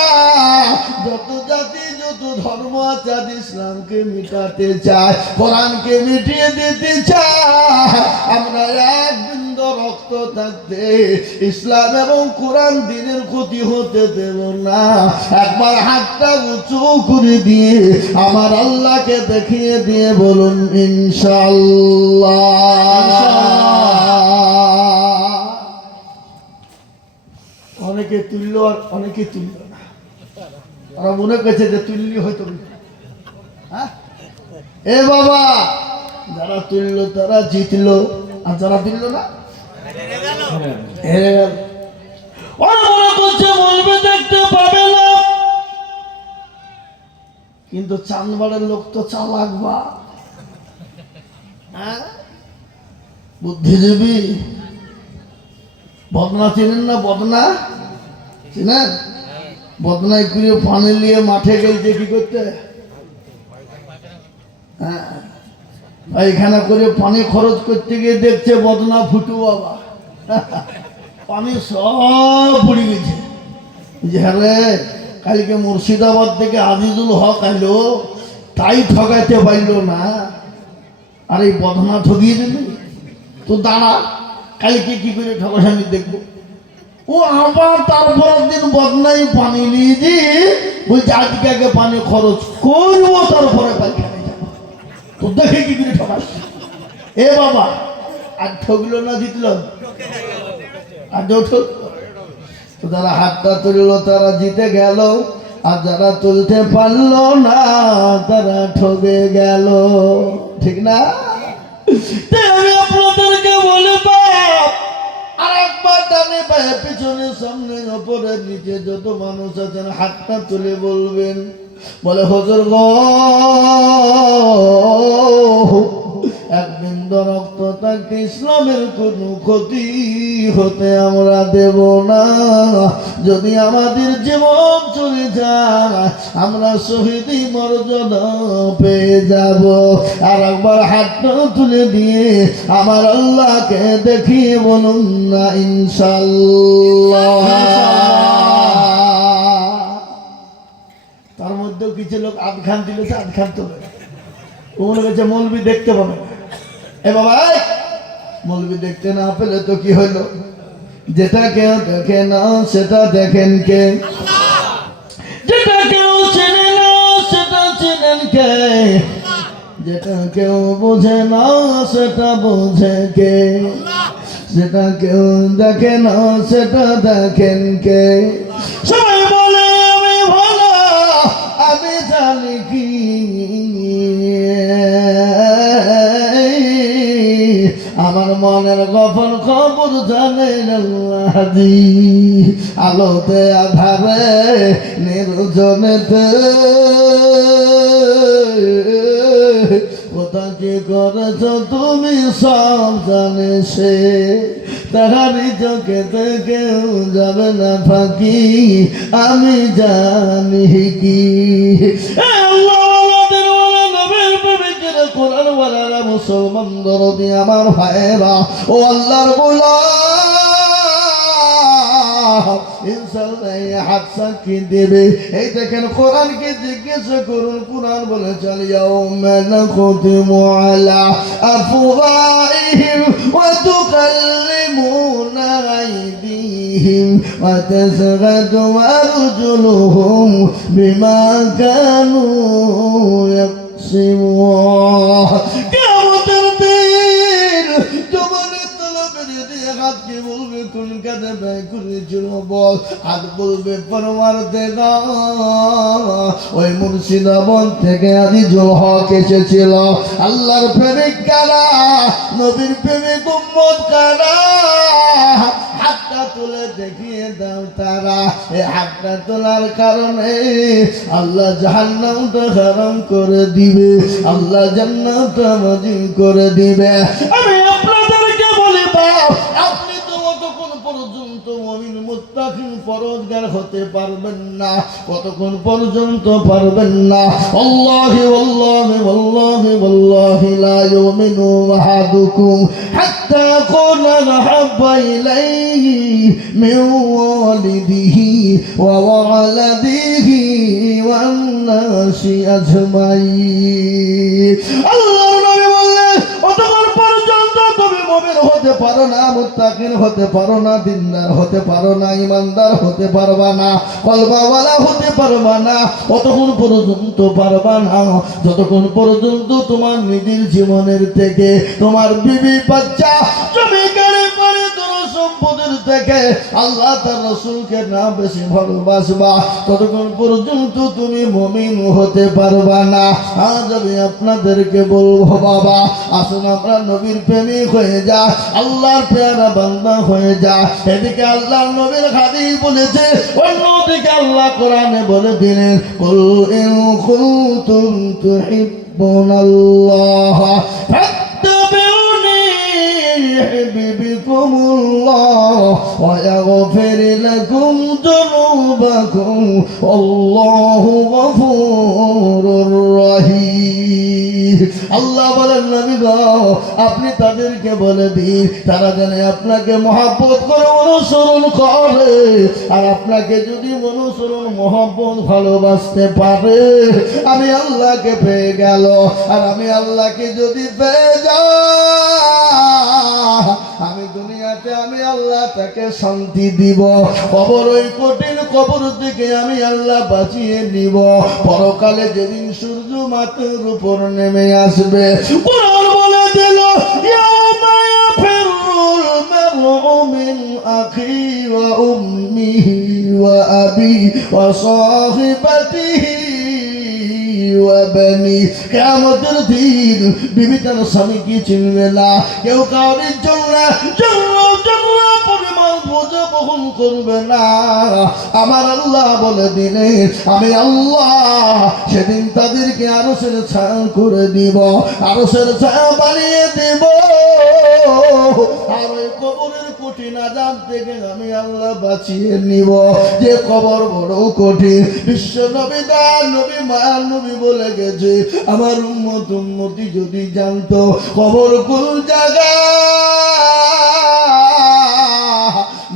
যত জাতি যত ধর্ম আছে আজ ইসলামকে মিটাতে চায়, কোরআনকে মিটিয়ে দিতে চায়। আমরা এক বিন্দু রক্ত থাকতে ইসলাম এবং কোরআন দ্বীনের ক্ষতি হতে দেব না। একবার হাতটা উঁচু করে দিয়ে আমার আল্লাহকে দেখিয়ে দিয়ে বলুন ইনশাআল্লাহ। অনেকে তুললো আর অনেকে তুললো না, ওরা মনে করছে যে তুললি হয়তো। হ্যাঁ এ বাবা, যারা তুললো তারা জিতলো, আর যারা তুললো না হেরে গেল। ওরা মনে করছে বলবে দেখতে পাবে না, কিন্তু চাঁদবাড়ের লোক তো চালাক বা, হ্যাঁ বুদ্ধিজীবী। বদনা চেনেন না? বদনা চেনেন? বদনায় করে পানি নিয়ে মাঠে গেলতে কি করতে, হ্যাঁ পায়খানা করে পানি খরচ করতে গিয়ে দেখছে বদনা ফুটু বাবা, পানি সব পড়ে গেছে। যে হ্যাঁ কালকে মুর্শিদাবাদ থেকে আজিজুল হক আইলো, তাই ঠকাইতে পারলো না, আর এই বদনা ঠকিয়ে দিল। তো দাঁড়া, কালকে কি করে ঠকাস আমি দেখবো। ও আবার তারপর দিন বদনাই পানি নিয়ে যে বলছে আজকে আগে পানি খরচ করবো তারপরে পায়খানে যাবো। তো দেখে কি করে ঠকাস। এ বাবা, আর ঠকলো না জিতল? আর ঠক, যারা হাতটা তুললো তারা জিতে গেল, আর যারা তুলতে পারলো না তারা ঠকে গেল। ঠিক না? আমি আপনাদেরকে বলে বাপ, আর একবার ডানে পায়ে পিছনে সামনে ওপরে নিচে যত মানুষ আছেন হাতটা তুলে বলবেন, বলে হুজুর গো, এক বিন্দু রক্ত থাকতে ইসলামের কোনো ক্ষতি হতে আমরা দেব না। যদি আমাদের জীবন চলে যায় আমরা শহীদি মর্যাদা পেয়ে যাব। আর একবার হাতটা তুলে দিয়ে আমার আল্লাহকে দেখিয়ে বলুন না ইনশাআল্লাহ। তার মধ্যেও কিছু লোক আধখান দিলেছে, আধখান তোলে, মনে করছে মৌলবি দেখতে পাবে না। এ বাবা, মৌলবি দেখতে না পেলে তো কি হইল? যেটা কেউ দেখে না সেটা দেখেন কে? যেটা কেউ চেনে না সেটা চেনেন কে? যেটা কেউ বোঝে না সেটা বোঝে কে? যেটা কেউ দেখে না সেটা দেখেন কে? সবাই বলে আমি ভালো, আমি জানি কি আমার মনের গোপন খবর জানেন আল্লাহ জি। আলোতে আধারে নির্জনেতে কোথা কি করেছ তুমি সব জানে সে। তাহারি চোখে কেউ যাবে না ফাঁকি, আমি জানি কি। কোরআন ওয়ালারা মুসলমান দরদি আমার ভাইয়েরা ও আল্লাহর গোলাম, ইনশাআল্লাহ এই হাত সাক্ষী দেবে। এই দেখেন কোরআনকে জিজ্ঞেস করুন, কোরআন বলে চল ইয়াউমা নাখতিমু আলা আফওয়াহিহিম ওয়া তুকাল্লিমুনা আইদিহিম ওয়া তাশহাদু আরজুলুহুম বিমা কানু কিয়ামতের দিন জবানের তলবে দিয়ে হাতকে বলবে কোন কাজে ব্যয় করেছিল বল, হাত বলবে পরওয়ারদিগার ওই মুর্শিদাবাদ থেকে আজিজুল হক এসেছিল। আল্লাহর প্রেমিক কারা, নবীর প্রেমিক উম্মত কারা, হাতটা তুলে দেখিয়ে দাও তারা। এই হাতটা তোলার কারণে আল্লাহ জাহান্নামটা হারাম করে দিবে, আল্লাহ জান্নাতটা ওয়াজিব করে দিবে। আমি আপনাদেরকে বলি বাপ, আপনি তো অতক্ষণ পর্যন্ত মুমিন মুত্তাকিন পরহেজগার হতে পারবেন না, কতক্ষণ পর্যন্ত পারবেন না। আল্লাহি ওয়াল্লাহি ওয়াল্লাহি ওয়াল্লাহি লা ইউমিনু আহাদুকুম হাত্তা ইয়াকুনা আহাব্বা ইলাইহি মিন ওয়ালিদিহি ওয়া ওয়ালাদিহি ওয়ান নাসি আজমাইন। আল্লাহর নবী বললেন অতক্ষণ পর্যন্ত তুমি মুমিন হতে পারো না, মুত্তাকিন হতে পারো না, দিনদার হতে পারো না, ইমানদার হতে পারবা না, কলবাওয়ালা হতে পারবা না, অতক্ষণ পর্যন্ত পারবা না যতক্ষণ পর্যন্ত তোমার নিজের জীবনের থেকে, তোমার বিবি বাচ্চা জমি গাড়ি বাড়ি সম্পদের থেকে আল্লাহ তার রাসূলকে না বেশি ভালোবাসবা, ততক্ষণ পর্যন্ত তুমি মুমিন হতে পারবা না। আজ আমি আপনাদেরকে বলবো বাবা, আসুন আমরা নবীর প্রেমিক হয়ে যা, আল্লাহর পেয়ারা বান্দা হয়ে যা। এদিকে আল্লাহর নবীর হাদিস বলেছে, অন্যদিকে আল্লাহ কোরআনে বলে দিলেন কুল ইন কুনতুম তুহিব্বুনাল্লাহ يحببكم الله ويغفر لكم ذنوبكم والله غفور رحيم। আল্লাহ বলেন নবী গো আপনি তাদেরকে বলে দিন তারা যেন আপনাকে মহব্বত করে অনুসরণ করে, আর আপনাকে যদি অনুসরণ মহব্বত ভালোবাসতে পারে আমি আল্লাহকে পেয়ে গেল, আর আমি আল্লাহকে যদি পেয়ে যাই আমি দুনিয়াতে আমি আল্লাহ তাকে শান্তি দিব, কবর ওই কঠিন কবর থেকে আমি আল্লাহ বাঁচিয়ে নিব, পরকালে যেদিন সূর্য মাথার উপর নেমে আসবে কোরআন বলে দিল ইয়াউমা ইয়াফিরুল মার'উ মিন আখি ওয়া উম্মিহি ওয়া আবি ওয়া সাহিবাতিহি ওয়া বানি। কিয়ামতের দিন বিবি তার স্বামীকে চিনবে না, কেউ কাউরির জন্য পরিমাণ বোঝা বহন করবে না। আমার আল্লাহ বলে দিলেন আমি আল্লাহ সেদিন তাদেরকে আরশের ছায়া করে দিব, আরশের ছায়া বানিয়ে দিব, আর ওই কবরের কঠিন আযাব থেকে আমি আল্লাহ বাঁচিয়ে নিব। যে কবর বড় কঠিন, বিশ্ব নবী দান নবী মায়ার নবী বলে গেছে আমার উম্মতি যদি জানতো কবর কোন জায়গা,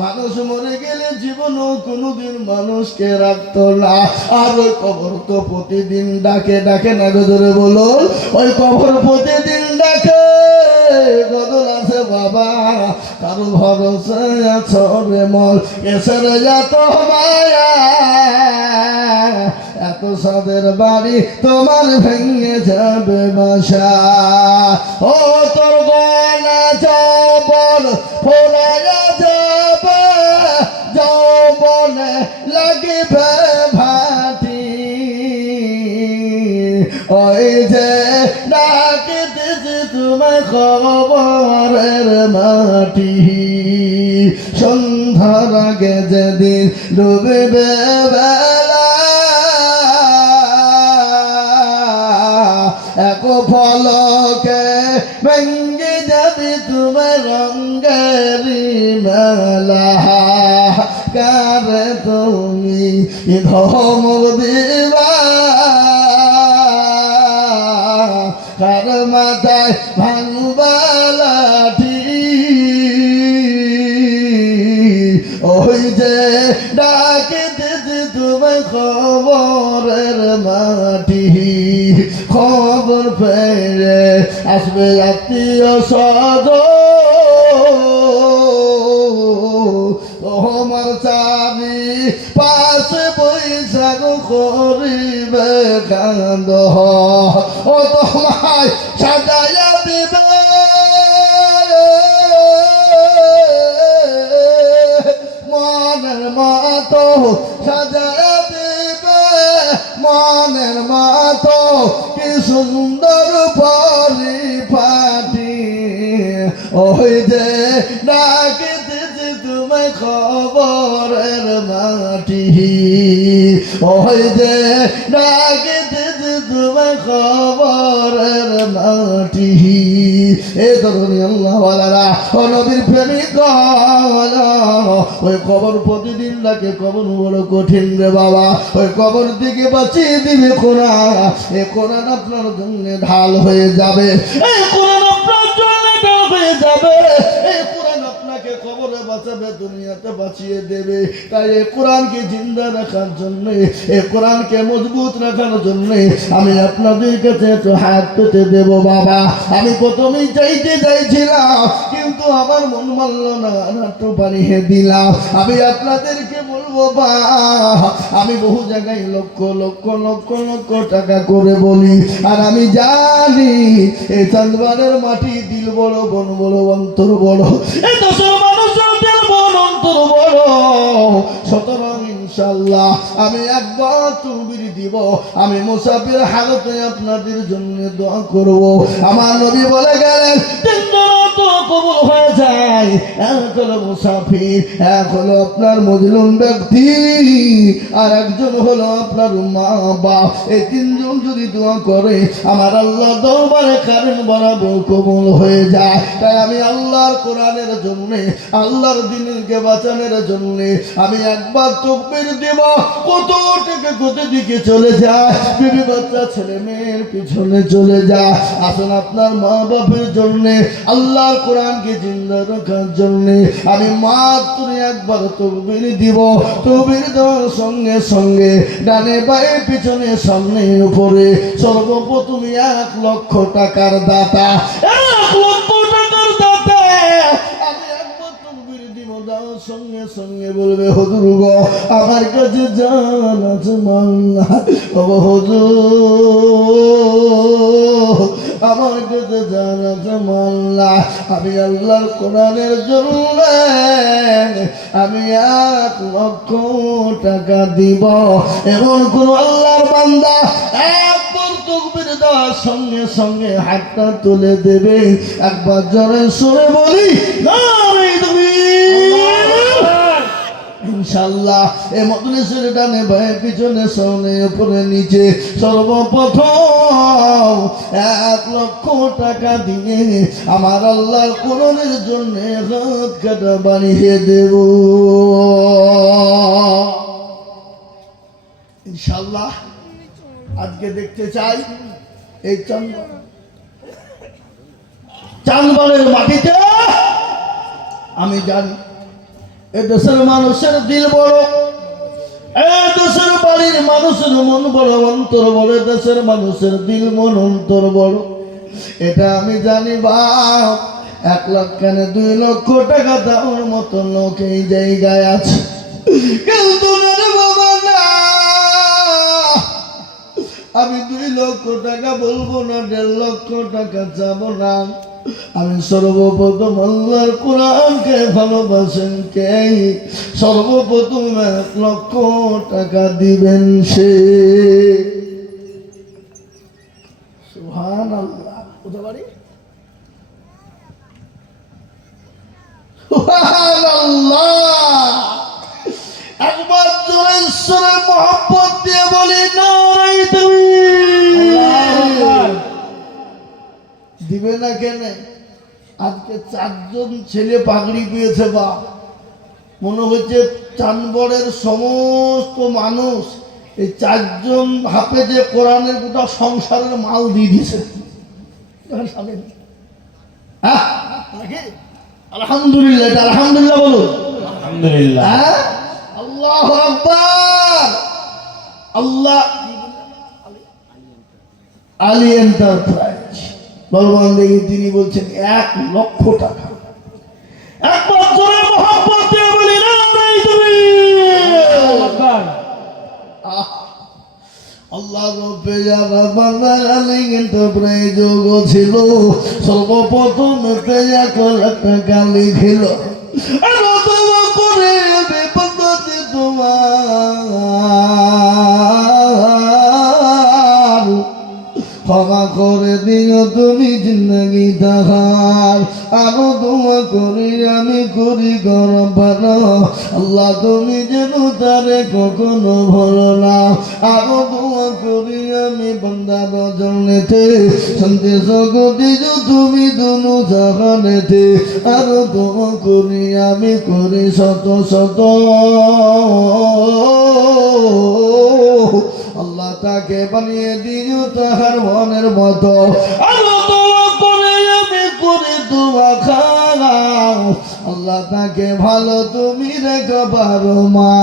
মানুষ মরে গেলে জীবনও কোনোদিন মানুষকে রাখতো না, আর ওই কবর তো প্রতিদিন ডাকে ডাকে না গো ধরে বলো, ওই কবর প্রতিদিন ডাকে গদল আছে বাবা, কারো ভরসা আছো রে মল এসের এত মায়া, এত সাদের বাড়ি তোমার ভেঙে যাবে বাসা, ও তোর গলা যৌবন ফোলায়া যাবে, যৌবনে লাগিবে ভাটি, ওই যে ডাকিতেছে তোমার খবরের মাটি, সন্ধ্যার আগে যেদিন ডুবে বেলা এক ফলকে ভেঙ্গে যাবে তোমার রঙ্গের লাহা কারে তুমি ধমক দিবা কার মাথায় ভাঙবা লাঠি ওই যে ডাকিতেছে তোমায় খবরের মাটি খবর পেয়ে আসবে আত্মীয় স্বজন তোমার চাবি পাশে বৈশাখ করিবে কান্দ ও তোমায় সাজাইয়া দিবে মনের মতো সাজাইয়া দিবে মনের মতো কি সুন্দর পরিপাটি ওই যে ডাকিতেছে তোমায় খবরের মাটি ওই যে ডাকিতেছে তোমায় খবরের মাটি এ ধরনের আল্লাহ ওয়ালারা ও নবীর প্রেমিক ওই কবর প্রতিদিন ডাকে কবর বড় কঠিন রে বাবা ওই কবর থেকে বাঁচিয়ে দিবে কোরআন এ কোরআন আপনার জন্য ঢাল হয়ে যাবে এই কোরআন আপনার জন্য ঢাল হয়ে যাবে এই কোরআন আপনাকে কবরে বাঁচাবে দুনিয়াতে বাঁচিয়ে দেবে তাই এই কোরআনকে জিন্দা রাখার জন্য এই কোরআনকে মজবুত রাখার জন্য আমি আপনাদের কাছে একটু হাত পেতে দেব বাবা আমি প্রথমেই চাইছিলাম কিন্তু আমার মন মানল না একটু বানিয়ে দিলাম আমি আপনাদেরকে বলবো বা আমি বহু জায়গায় লক্ষ লক্ষ লক্ষ লক্ষ টাকা করে বলি আর আমি জানি এই চাঁদবানের মাটি দিল বড় বন বড় অন্তর বড় এই দশের মানুষের দিল বন অন্তর বড় সুতরাং ইনশাআল্লাহ আমি একবার তকবীর দিব আমি মুসাফির হালতে আপনাদের জন্য দোয়া করব আমার নবী বলে গেলেন তিনজন তো কবুল হয়ে যায় এক হলো মুসাফির এক হলো আপনার মজলুম ব্যক্তি আর একজন হলো আপনার মা বাপ এই তিনজন যদি দোয়া করে আমার আল্লাহ দরবারে কারেন বরাবর কবুল হয়ে যায় তাই আমি আল্লাহর কোরআনের জন্য আল্লাহর দ্বীনকে বাঁচানোর জন্য আমি একবার তাকবীর দেব কত থেকে কত দিকে চলে যায় বিবি বাচ্চা ছেলে মেয়ের পিছনে চলে যায় আসুন আপনার মা বাপের জন্য আল্লাহর কোরআনকে জিন্দা রাখার জন্য আমি মাত্র একবার তাকবীর দিব তাকবীর দেওয়ার সঙ্গে সঙ্গে ডানে বায়ে পিছনে সামনে উপরে সর্বপ্রথম 1 লক্ষ টাকার দাতা 1 লক্ষ টাকার দাতা আমি একবার তাকবীর দিব দেওয়ার সঙ্গে সঙ্গে বলবে হুজুর গো আমার কাছে জান আছে মাল্লা ও হুজুর আমার কাছে জান আছে মাল্লা আমি আল্লাহর কোরআনের জন্য আমি 1 লক্ষ টাকা দিব এমন কোন আল্লাহর বান্দা একবার তাকবীর দেওয়ার সঙ্গে সঙ্গে হাতটা তুলে দেবে একবার জোরে সরে বলি নারে তাকবীর ইনশাআল্লাহ এই মজলিসের ডানে বায়ে পিছনে সামনে উপরে নিচে সর্বপ্রথম 1 লক্ষ টাকা দিয়ে আমার আল্লাহর কোরআনের জন্য হাত কাটা বানিয়ে দেব ইনশাআল্লাহ আজকে দেখতে চাই এই চাঁদবানের মাটিতে আমি জানি এ দেশের মানুষের দিল বড় এ দেশের বাড়ির মানুষের মন বড় অন্তর বড় দেশের মানুষের দিল মন অন্তর বড় এটা আমি জানি বাপ 1 লাখ কেন 2 লক্ষ টাকা দেওয়ার মতো লোক এই জায়গায় আছে কিন্তু বাবা না আমি 2 লক্ষ টাকা বলবো না 1.5 লক্ষ টাকা যাবো না আমি সর্বপ্রথম আল্লাহর কোরআনকে ভালোবাসেন কে সর্বপ্রথম 1 লক্ষ টাকা দিবেন সে সুবহানাল্লাহ কোথা বাড়ি সুবহানাল্লাহ একবার জোরে ঈশ্বরের মহব্বত দিয়ে বলি নারে তাকবীর দিবে না কেন আজকে 4 জন ছেলে পাগড়ি পেয়েছে বা মনে হচ্ছে চাঁদবড়ের সমস্ত মানুষ এই 4 জন হাফেজে কোরআনের গোটা সংসারের মাল দিয়ে দিয়েছে। হ্যাঁ নাকি? আলহামদুলিল্লাহ, এটা আলহামদুলিল্লাহ বলুন। আলহামদুলিল্লাহ। হ্যাঁ, আল্লাহু আকবার। আল্লাহ আলী এন্টারপ্রাইজ বলবান দেখি তিনি বলছেন 1 লক্ষ টাকা। একবার জোরে মোহাম্মদ দিয়ে বলি না নাই তুমি। আকবার। আল্লাহ রব্বে যারা বাংলার আলী এন্টারপ্রাইজ যোগ ছিল সর্বপ্রথম 1 লাখ টাকা লিখিল। আর দোয়া করে বিপদে তোমার ক্ষমা করে দিও তুমি জিন্দগি তাহার। আরো দোয়া করি আমি করি গরবানা আল্লাহ তুমি যেন তারে কখনো ভুলো না। আরো দোয়া করি আমি বান্দার জন্যতে শান্তি জগতে তুমি দুনো জাহানেতে। আরো দোয়া করি আমি করি শত শত আল্লাহ তাকে বানিয়ে দিও তাহার মনের মতো। আরো দোয়া করে আমি করে দোয়া খাও আল্লাহ তাকে ভালো তুমি রেখে পারো মা।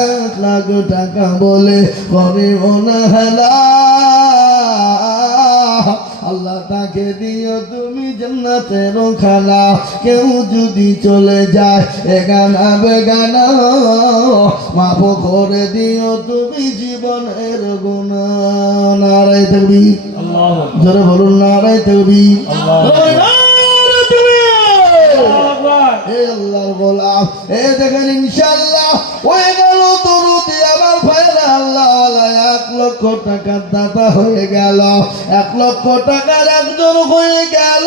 1 লাখ টাকা বলে করে না হেলা আল্লাহ তাকে দিও তুমি জান্নাতের খানা। কেউ যদি চলে যায় এগানা বেগানা মাফ করে দিও তুমি জীবনের গুনাহ। নারায়ে তাকবীর। আল্লাহু জোরে বলুন নারায়ে তাকবীর। আল্লাহু আকবার। হে আল্লাহর গোলাম, এ দেখেন ইনশাআল্লাহ হয়ে গেল দরুদি আমার ভাইরা আল্লাহ ওয়ালা 1 লক্ষ টাকার দাতা হয়ে গেল। 1 লক্ষ টাকার একজন হয়ে গেল।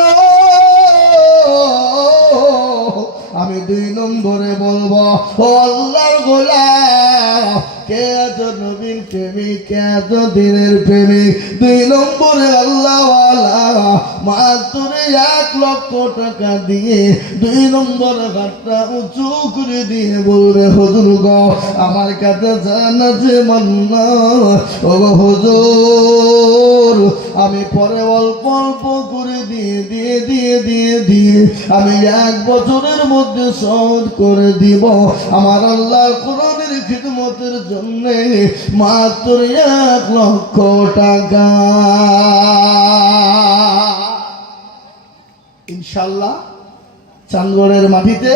আমি 2 নম্বরে বলবো ও আল্লাহর গোলাম কে এত নবীর প্রেমিক, কে এত দিনের প্রেমিক। 2 নম্বরে আল্লাহ ওয়ালা মাত্র 1 লক্ষ টাকা দিয়ে 2 নম্বর হাতটা উঁচু করে দিয়ে বলবে হুজুর গো আমার কাছে জান আছে মান্না ও হুজুর আমি পরে অল্প অল্প করে দিয়ে আমি 1 বছরের মধ্যে শোধ করে দিব আমার আল্লাহর কোরআনের খিদমতের জন্য মাত্র 1 লক্ষ টাকা। ইনশাআল্লাহ চাঁদগড়ের মাটিতে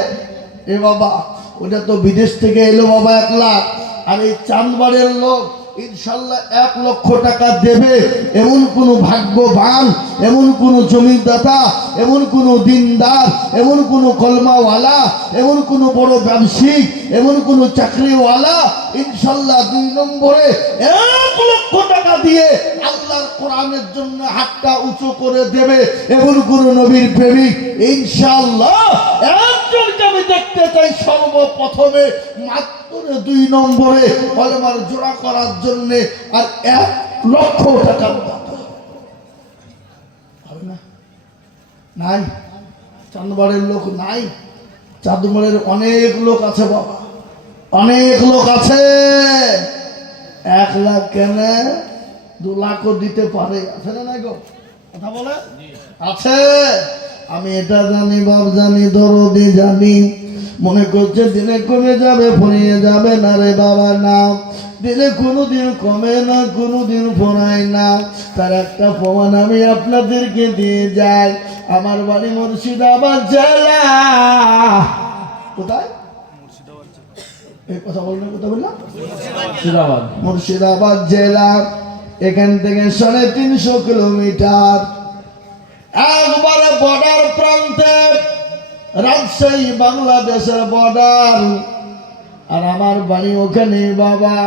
এ বাবা ওটা তো বিদেশ থেকে এলো বাবা 1 লাখ, আর এই চাঁদবাড়ের লোক ইনশাআল্লাহ 1 লক্ষ টাকা দেবে এমন কোন ভাগ্যবান, এমন কোন জমিদাতা, এমন কোন দিনদার, এমন কোন কলমাওয়ালা, এমন কোন বড় ব্যবসায়িক, এমন কোন চাকরিওয়ালা ইনশাআল্লাহ 2 নম্বরে 1 লক্ষ টাকা দিয়ে আল্লাহর কোরআনের জন্য হাতটা উঁচু করে দেবে এমন কোন নবীর প্রেমিক ইনশাআল্লাহ একজনকে আমি দেখতে চাই সর্বপ্রথমে মাত্র 2 নম্বরে কলেমার জোড়া করার জন্য আর 1 লক্ষ টাকা হবে না? নাই চাঁদবাড়ের লোক নাই, চাঁদবাড়ের অনেক লোক আছে বাবা, অনেক লোক আছে। 1 লাখ কেন 2 লাখও দিতে পারে, আছে না নাই গো? কথা বলে আছে। আমি এটা জানি বাপ জানি দরদি জানি, মনে করছে দিনে কমে যাবে ফুরিয়ে যাবে না রে বাবা না, দিনে কোনোদিন কমে না কোনোদিন ফুরায় না। তার একটা প্রমাণ আমি আপনাদেরকে দিয়ে যাই। আমার বাড়ি মুর্শিদাবাদ জেলা। কোথায়? এই কথা বললাম, কথা বললাম মুর্শিদাবাদ জেলা। এখান থেকে 350 কিলোমিটার, একবারে বর্ডার প্রান্তে রাজশাহী বাংলাদেশের বর্ডার। আর আমার বাড়ি ওখানে বাবা,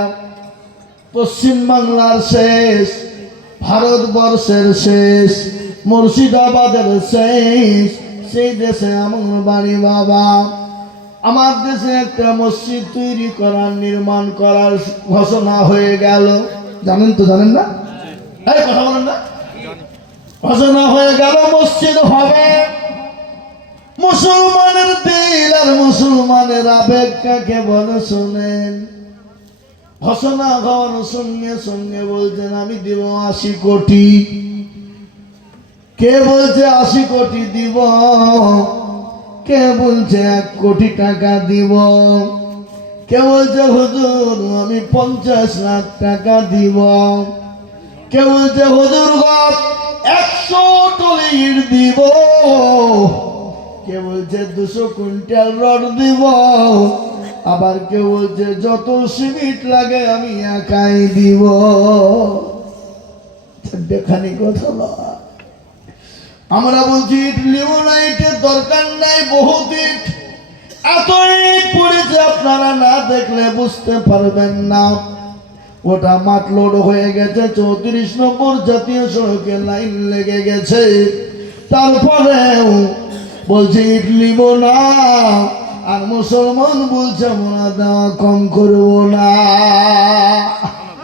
পশ্চিম বাংলার শেষ, ভারতবর্ষের শেষ, মুর্শিদাবাদের শেষ, সেই দেশে আমার বাড়ি বাবা। আমার দেশে একটা মসজিদ তৈরি করার নির্মাণ করার ঘোষণা হয়ে গেল, জানেন তো? জানেন না? এই কথা বলেন না? ঘোষণা হয়ে গেল মসজিদ হবে। মুসলমানের দিল আর মুসলমানের আবেগ কাকে বলে শোনেন। ঘোষণা হওয়ার সঙ্গে সঙ্গে বলছেন আমি দিব 80 কোটি। কে বলছে 80 কোটি দিব, কে বলছে 1 কোটি টাকা দিব, কে বলছে হুজুর আমি 50 লাখ টাকা দিব, কে বলছে হুজুর 100 টলি ইট দিব, কে বলছে 200 কুইন্টাল রড দিব, আবার কেউ বলছে যত সিমেন্ট লাগে আমি একাই দিব। দেখানি কথা নয়। আমরা বলছি ইট লিব না, ইটের দরকার নাই, বহুত ইট, এত ইট পড়েছে আপনারা না দেখলে বুঝতে পারবেন না। ওটা মাঠ লোড হয়ে গেছে, 34 নম্বর জাতীয় সড়কে লাইন লেগে গেছে, তারপরেও বলছে ইট লিব না। আর মুসলমান বলছে আমরা দেওয়া কম করবো না।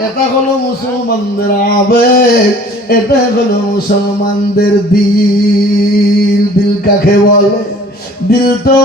এটা হলো মুসলমানদের আবেগ, এটা হলো মুসলমানদের দিল। দিল কাকে বলে? দিল তো